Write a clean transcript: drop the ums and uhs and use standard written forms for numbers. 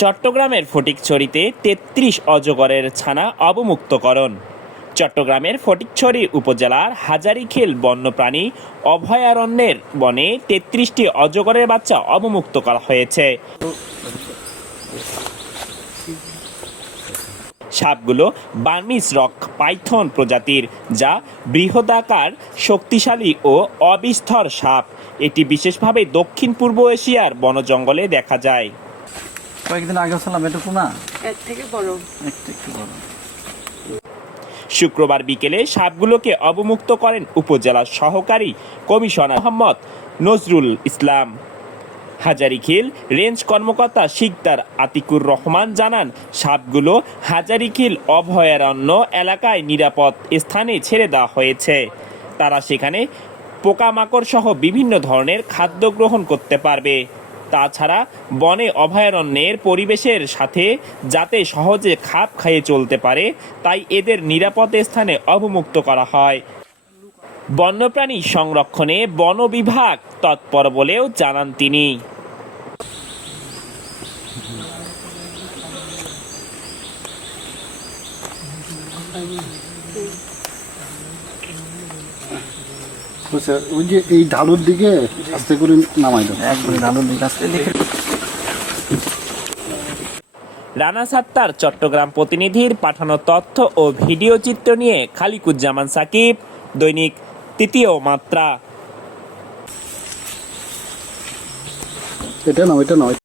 চট্টগ্রামের ফটিকছড়িতে ৩৩ অজগরের ছানা অবমুক্তকরণ। চট্টগ্রামের ফটিকছড়ি উপজেলার হাজারীখাল বন্যপ্রাণী অভয়ারণ্যের বনে ৩৩টি অজগরের বাচ্চা অবমুক্ত করা হয়েছে। সাপগুলো বার্মিজ রক পাইথন প্রজাতির, যা বৃহদাকার, শক্তিশালী ও অবিস্থর সাপ। এটি বিশেষভাবে দক্ষিণ পূর্ব এশিয়ার বন জঙ্গলে দেখা যায়। কয়েকদিন আগে ছিলাম এটুকু না, এর থেকে বড়, একটু বড়। শুক্রবার বিকেলে সাপগুলোকে অবমুক্ত করেন উপজেলা সহকারী কমিশনার মোহাম্মদ নজরুল ইসলাম। হাজারীখাল রেঞ্জ কর্মকর্তা শিকদার আতিকুর রহমান জানান, সাপগুলো হাজারীখাল অভয়ারণ্য এলাকায় নিরাপদ স্থানে ছেড়ে দেওয়া হয়েছে। তারা সেখানে পোকামাকড় সহ বিভিন্ন ধরনের খাদ্য গ্রহণ করতে পারবে। তাছাড়া বনে অভয়ারণ্যের পরিবেশের সাথে যাতে সহজে খাপ খাইয়ে চলতে পারে, তাই এদের নিরাপদ স্থানে অবমুক্ত করা হয়। বন্যপ্রাণী সংরক্ষণে বন বিভাগ তৎপর বলেও জানান তিনি। ওই যে এই ঢালুর দিকে আস্তে করে নামাই দাও, একবারে ঢালুর দিকে আসতে দেখে। রানা সাত্তার চট্টগ্রাম প্রতিনিধির পাঠানো তথ্য ও ভিডিও চিত্র নিয়ে খালিকুজ্জামান সাকিব, দৈনিক তৃতীয় মাত্রা। এটা নাও, এটা নয়।